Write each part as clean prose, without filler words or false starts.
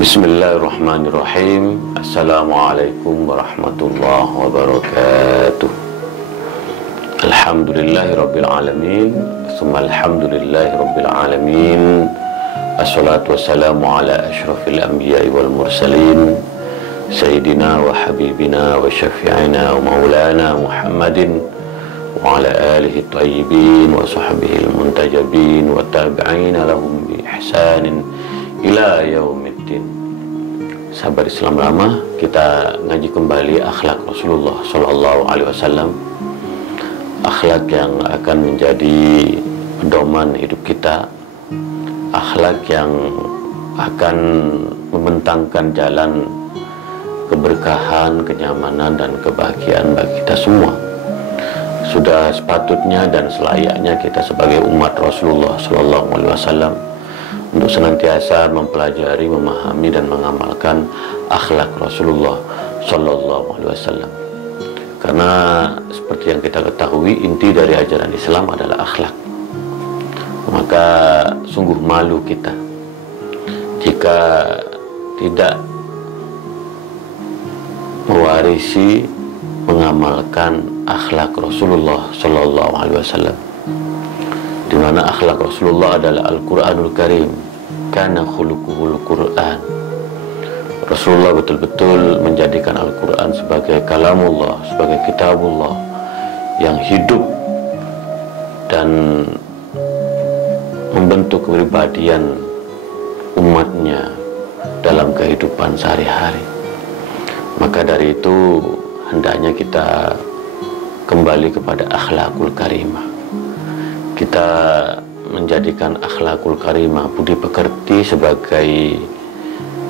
Bismillahirrahmanirrahim. Assalamualaikum warahmatullahi wabarakatuh. Alhamdulillahirabbil alamin. Summa alhamdulillahirabbil alamin. Assalatu wassalamu ala asyrafil anbiya'i wal mursalin sayyidina wa habibina wa syafi'ina wa maulana Muhammadin wa ala alihi thayyibin wa sahbihi al-muntajabin wa tabi'ina lahum bi ihsanin ila yaumiddin. Sahabat Islam lama, kita ngaji kembali akhlak Rasulullah Sallallahu Alaihi Wasallam, akhlak yang akan menjadi pedoman hidup kita, akhlak yang akan membentangkan jalan keberkahan, kenyamanan, dan kebahagiaan bagi kita semua. Sudah sepatutnya dan selayaknya kita sebagai umat Rasulullah Sallallahu Alaihi Wasallam untuk senantiasa mempelajari, memahami, dan mengamalkan akhlak Rasulullah Sallallahu Alaihi Wasallam. Karena seperti yang kita ketahui, inti dari ajaran Islam adalah akhlak. Maka sungguh malu kita jika tidak mewarisi, mengamalkan akhlak Rasulullah Sallallahu Alaihi Wasallam, di mana akhlak Rasulullah adalah Al-Quranul Karim, kana khuluquhul Quran. Rasulullah betul-betul menjadikan Al-Quran sebagai kalamullah, sebagai kitabullah yang hidup dan membentuk kepribadian umatnya dalam kehidupan sehari-hari. Maka dari itu hendaknya kita kembali kepada akhlakul karimah. Kita menjadikan akhlakul karimah, budi pekerti, sebagai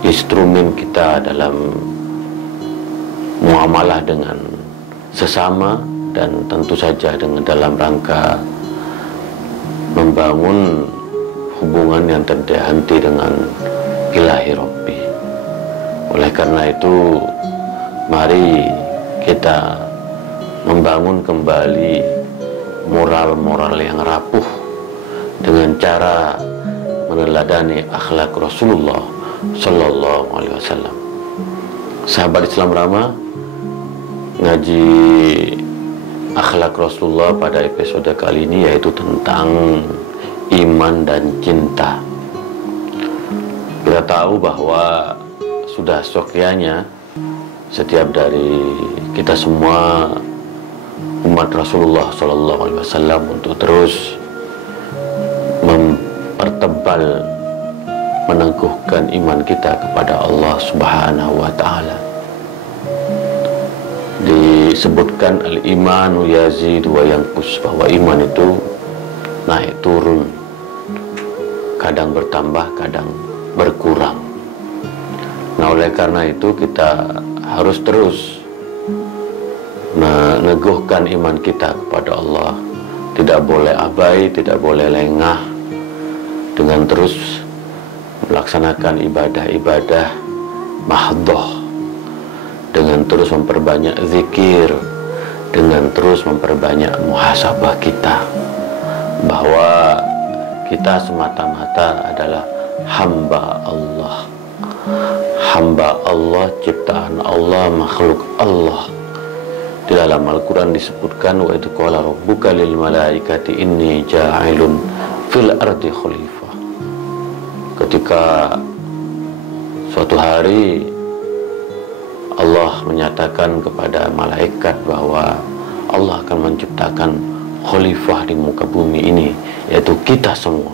instrumen kita dalam muamalah dengan sesama, dan tentu saja dengan dalam rangka membangun hubungan yang tidak henti dengan ilahi Rabbi. Oleh karena itu, mari kita membangun kembali moral-moral yang rapuh dengan cara meneladani akhlak Rasulullah Sallallahu Alaihi Wasallam. Sahabat Islam Rama, ngaji akhlak Rasulullah pada episode kali ini yaitu tentang iman dan cinta. Kita tahu bahwa sudah seyogyanya setiap dari kita semua umat Rasulullah Sallallahu Alaihi Wasallam untuk terus mempertebal, meneguhkan iman kita kepada Allah Subhanahu wa Ta'ala. Disebutkan al-imanu yazid wa yanqus, bahwa iman itu naik turun, kadang bertambah, kadang berkurang. Nah, oleh karena itu kita harus terus meneguhkan iman kita kepada Allah. Tidak boleh abai, tidak boleh lengah dengan terus melaksanakan ibadah-ibadah mahdhah, dengan terus memperbanyak zikir, dengan terus memperbanyak muhasabah kita, bahwa kita semata-mata adalah hamba Allah, hamba Allah, ciptaan Allah, makhluk Allah. Di dalam Al-Quran disebutkan, wa idh qala rabbuka lil malaikati inni ja'ilun fil ardi khalifah. Ketika suatu hari Allah menyatakan kepada malaikat bahwa Allah akan menciptakan khalifah di muka bumi ini, yaitu kita semua.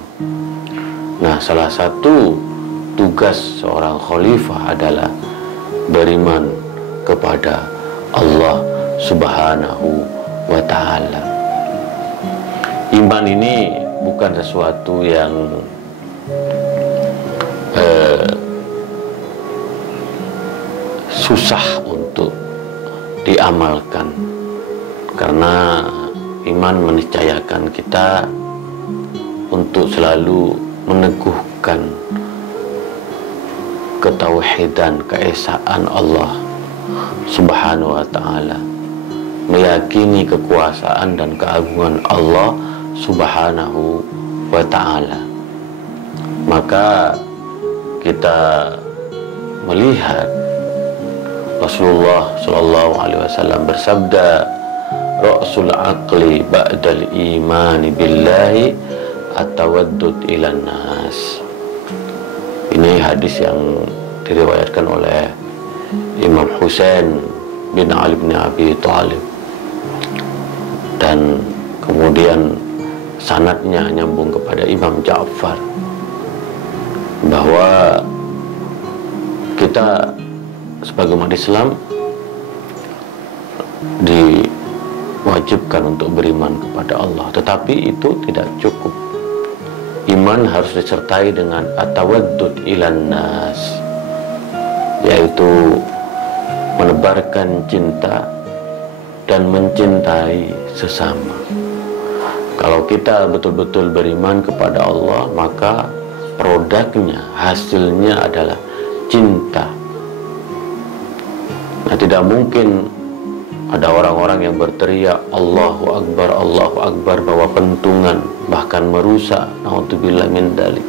Nah, salah satu tugas seorang khalifah adalah beriman kepada Allah Subhanahu wa Ta'ala. Iman ini bukan sesuatu yang susah untuk diamalkan, karena iman meniscayakan kita untuk selalu meneguhkan ketauhidan, keesaan Allah Subhanahu wa Ta'ala, meyakini kekuasaan dan keagungan Allah Subhanahu wa Ta'ala. Maka kita melihat Rasulullah Shallallahu Alaihi Wasallam bersabda, Rasul aqli ba'dal imani billahi atawaddud ilan nas. Ini hadis yang diriwayatkan oleh Imam Husain bin Ali bin Abi Thalib, dan kemudian sanadnya nyambung kepada Imam Ja'far, bahwa kita sebagai umat Islam diwajibkan untuk beriman kepada Allah, tetapi itu tidak cukup. Iman harus disertai dengan atawaddud ilan nas, yaitu menebarkan cinta dan mencintai sesama. Kalau kita betul-betul beriman kepada Allah, maka produknya, hasilnya adalah cinta. Nah, tidak mungkin ada orang-orang yang berteriak Allahu Akbar bawa pentungan, bahkan merusak, naudzubillah min dzalik.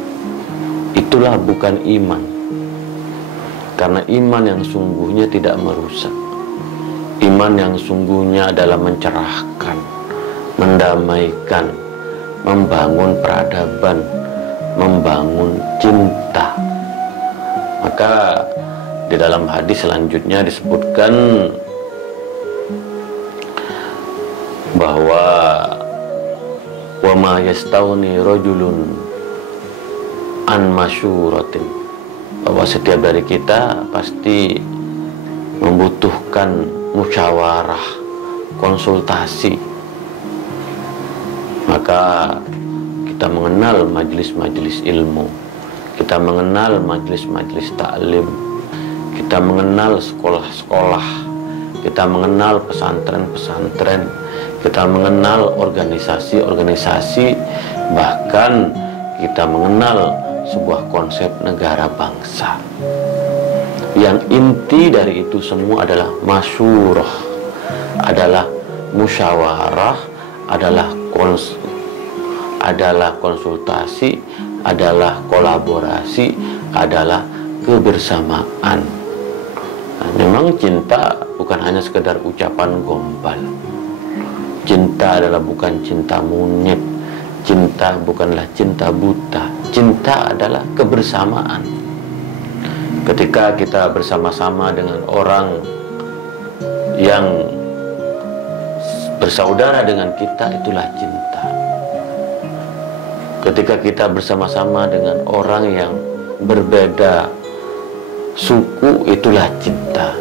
Itulah bukan iman. Karena iman yang sungguhnya tidak merusak. Iman yang sungguhnya adalah mencerahkan, mendamaikan, membangun peradaban, membangun cinta. Maka di dalam hadis selanjutnya disebutkan bahwa wa ma yastawni rajulun an masyuratin, bahwa setiap dari kita pasti membutuhkan musyawarah, konsultasi. Maka kita mengenal majelis-majelis ilmu, kita mengenal majelis-majelis taklim, kita mengenal sekolah-sekolah, kita mengenal pesantren-pesantren, kita mengenal organisasi-organisasi, bahkan kita mengenal sebuah konsep negara bangsa. Yang inti dari itu semua adalah masyurah, adalah musyawarah, adalah konsultasi, adalah kolaborasi, adalah kebersamaan. Nah, memang cinta bukan hanya sekedar ucapan gombal. Cinta adalah bukan cinta monyet. Cinta bukanlah cinta buta. Cinta adalah kebersamaan. Ketika kita bersama-sama dengan orang yang bersaudara dengan kita, itulah cinta. Ketika kita bersama-sama dengan orang yang berbeda suku, itulah cinta.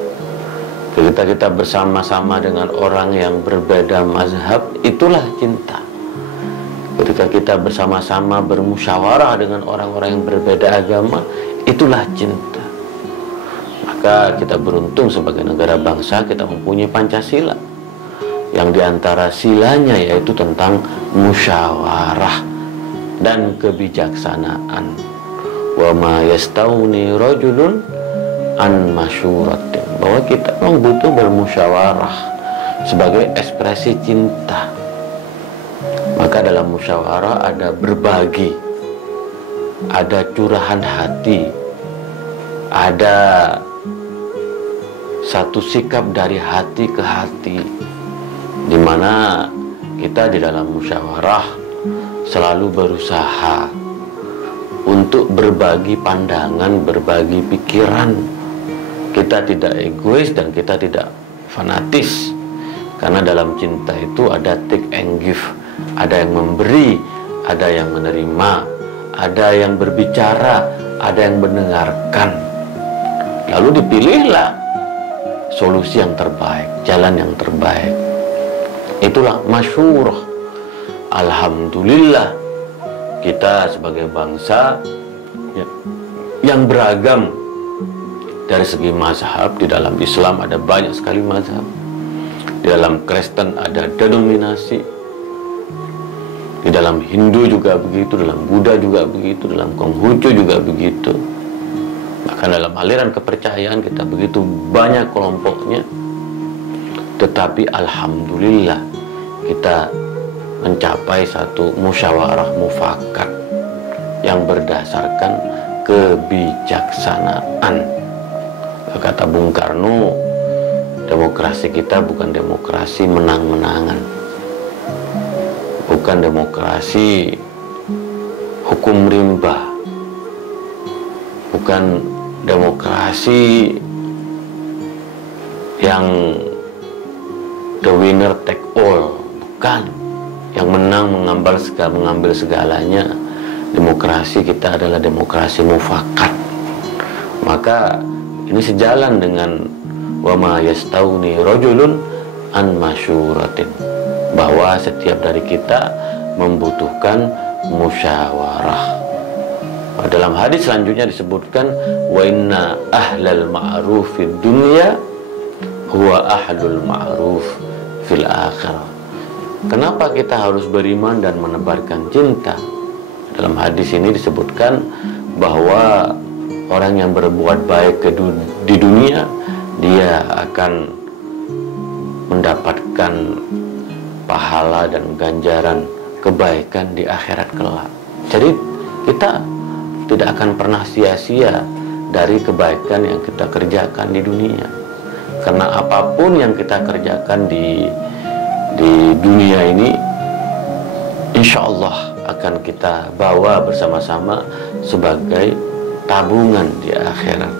Ketika kita bersama-sama dengan orang yang berbeda mazhab, itulah cinta. Ketika kita bersama-sama bermusyawarah dengan orang-orang yang berbeda agama, itulah cinta. Maka kita beruntung sebagai negara bangsa, kita mempunyai Pancasila, yang diantara silanya yaitu tentang musyawarah dan kebijaksanaan. Wa ma yastawni rajulun an masyuratin, bahwa kita memang butuh bermusyawarah sebagai ekspresi cinta. Maka dalam musyawarah ada berbagi, ada curahan hati, ada satu sikap dari hati ke hati, di mana kita di dalam musyawarah selalu berusaha untuk berbagi pandangan, berbagi pikiran. Kita tidak egois dan kita tidak fanatis, karena dalam cinta itu ada take and give, ada yang memberi, ada yang menerima, ada yang berbicara, ada yang mendengarkan. Lalu dipilihlah solusi yang terbaik, jalan yang terbaik. Itulah masyurah. Alhamdulillah kita sebagai bangsa yang beragam dari segi mazhab. Di dalam Islam ada banyak sekali mazhab, di dalam Kristen ada denominasi, di dalam Hindu juga begitu, dalam Buddha juga begitu, dalam Konghucu juga begitu. Bahkan dalam aliran kepercayaan kita begitu banyak kelompoknya. Tetapi alhamdulillah kita mencapai satu musyawarah mufakat yang berdasarkan kebijaksanaan. Kata Bung Karno, demokrasi kita bukan demokrasi menang-menangan, bukan demokrasi hukum rimba, bukan demokrasi yang the winner take all, bukan yang menang mengambil segalanya. Demokrasi kita adalah demokrasi mufakat. Maka ini sejalan dengan wa ma yastauni rajulun an masyuratin, bahwa setiap dari kita membutuhkan musyawarah. Dalam hadis selanjutnya disebutkan wa inna ahlal ma'ruf fid dunya huwa ahlul ma'ruf fil akhirah. Kenapa kita harus beriman dan menebarkan cinta? Dalam hadis ini disebutkan bahwa orang yang berbuat baik di dunia, dia akan mendapatkan pahala dan ganjaran kebaikan di akhirat kelak. Jadi kita tidak akan pernah sia-sia dari kebaikan yang kita kerjakan di dunia. Karena apapun yang kita kerjakan di dunia ini, insya Allah akan kita bawa bersama-sama sebagai tabungan di akhirat.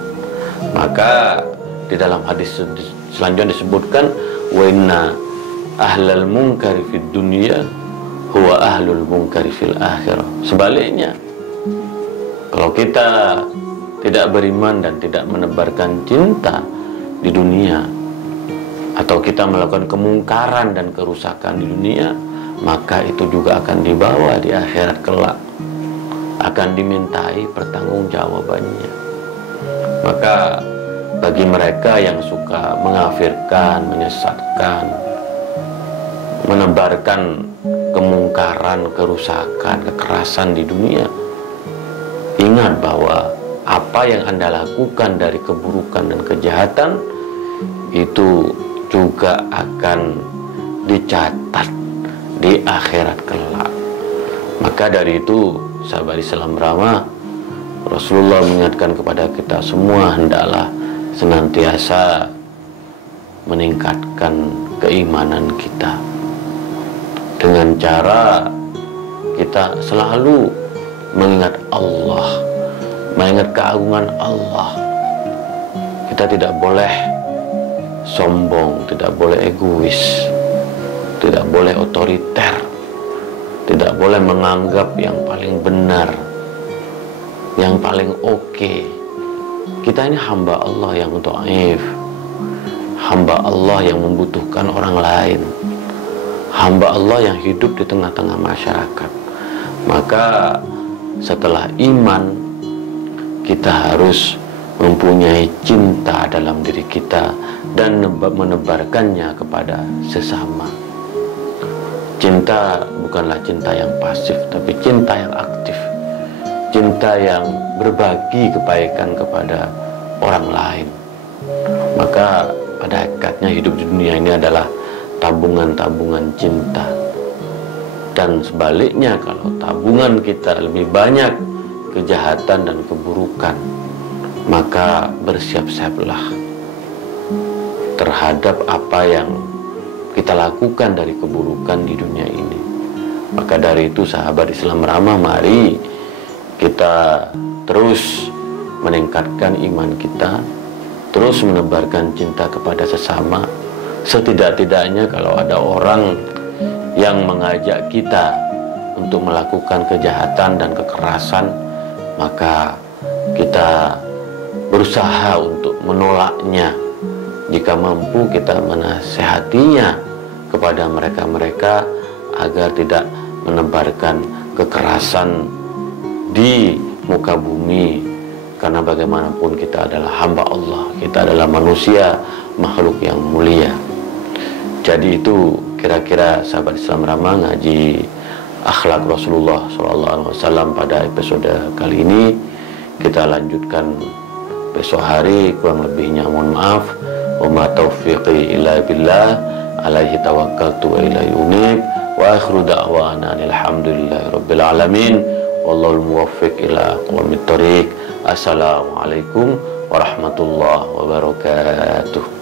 Maka di dalam hadis selanjutnya disebutkan wa inna ahlal munkari fid dunya huwa ahlul munkari fil akhirah. Sebaliknya, kalau kita tidak beriman dan tidak menebarkan cinta di dunia, atau kita melakukan kemungkaran dan kerusakan di dunia, maka itu juga akan dibawa di akhirat kelak, akan dimintai pertanggungjawabannya. Maka bagi mereka yang suka mengafirkan, menyesatkan, menebarkan kemungkaran, kerusakan, kekerasan di dunia, ingat bahwa apa yang Anda lakukan dari keburukan dan kejahatan itu juga akan dicatat di akhirat kelak. Maka dari itu, sahabat Islam Rama, Rasulullah mengingatkan kepada kita semua hendaklah senantiasa meningkatkan keimanan kita dengan cara kita selalu mengingat Allah, mengingat keagungan Allah. Kita tidak boleh sombong, tidak boleh egois, tidak boleh otoriter, tidak boleh menganggap yang paling benar, yang paling oke. Kita ini hamba Allah yang dhaif, hamba Allah yang membutuhkan orang lain, hamba Allah yang hidup di tengah-tengah masyarakat. Maka setelah iman, kita harus mempunyai cinta dalam diri kita dan menebarkannya kepada sesama. Cinta bukanlah cinta yang pasif, tapi cinta yang aktif, cinta yang berbagi kebaikan kepada orang lain. Maka pada hakikatnya hidup di dunia ini adalah tabungan-tabungan cinta. Dan sebaliknya, kalau tabungan kita lebih banyak kejahatan dan keburukan, maka bersiap-siaplah terhadap apa yang kita lakukan dari keburukan di dunia ini. Maka dari itu, sahabat Islam Rama, mari kita terus meningkatkan iman kita, terus menebarkan cinta kepada sesama. Setidak-tidaknya kalau ada orang yang mengajak kita untuk melakukan kejahatan dan kekerasan, maka kita berusaha untuk menolaknya. Jika mampu, kita menasehatinya kepada mereka-mereka agar tidak menebarkan kekerasan di muka bumi. Karena bagaimanapun kita adalah hamba Allah, kita adalah manusia, makhluk yang mulia. Jadi itu kira-kira sahabat Islam Rama ngaji akhlak Rasulullah SAW pada episode kali ini. Kita lanjutkan besok hari, kurang lebihnya mohon maaf. Wa ma taufiqi illa billah, alaihi tawakkaltu wa ilaihi unib. Wa akhiru da'wana alhamdulillahi rabbil alamin. Wallahul muwaffiq ila aqwamit thoriq. Assalamualaikum warahmatullahi wabarakatuh.